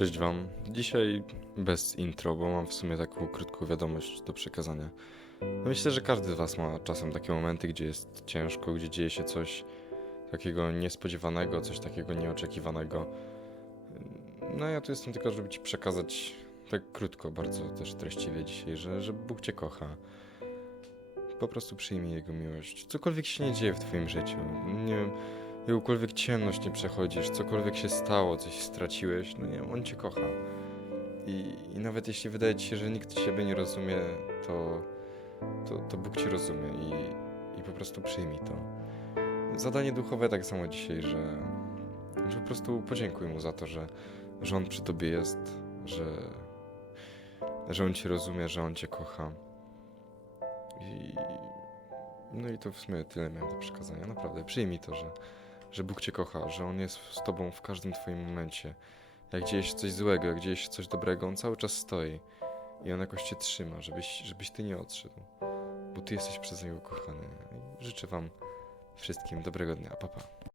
Cześć Wam. Dzisiaj bez intro, bo mam w sumie taką krótką wiadomość do przekazania. Myślę, że każdy z Was ma czasem takie momenty, gdzie jest ciężko, gdzie dzieje się coś takiego niespodziewanego, coś takiego nieoczekiwanego. No ja tu jestem tylko, żeby Ci przekazać tak krótko, bardzo też treściwie dzisiaj, że, że Bóg Cię kocha. Po prostu przyjmij Jego miłość. Cokolwiek się nie dzieje w Twoim życiu, nie wiem, jakąkolwiek ciemność nie przechodzisz, cokolwiek się stało, coś straciłeś, no nie On Cię kocha. I, I nawet jeśli wydaje Ci się, że nikt Ciebie nie rozumie, to, to, to Bóg Cię rozumie i, i po prostu przyjmij to. Zadanie duchowe tak samo dzisiaj, że, że po prostu podziękuj Mu za to, że, że On przy Tobie jest, że, że On Cię rozumie, że On Cię kocha. I, no i to w sumie tyle miałem do przekazania. Naprawdę, przyjmij to, że, że Bóg Cię kocha, że On jest z Tobą w każdym Twoim momencie. Jak dzieje się coś złego, jak dzieje się coś dobrego, On cały czas stoi i On jakoś Cię trzyma, żebyś, żebyś Ty nie odszedł, bo Ty jesteś przez Niego kochany. Życzę Wam wszystkim dobrego dnia. Pa, pa.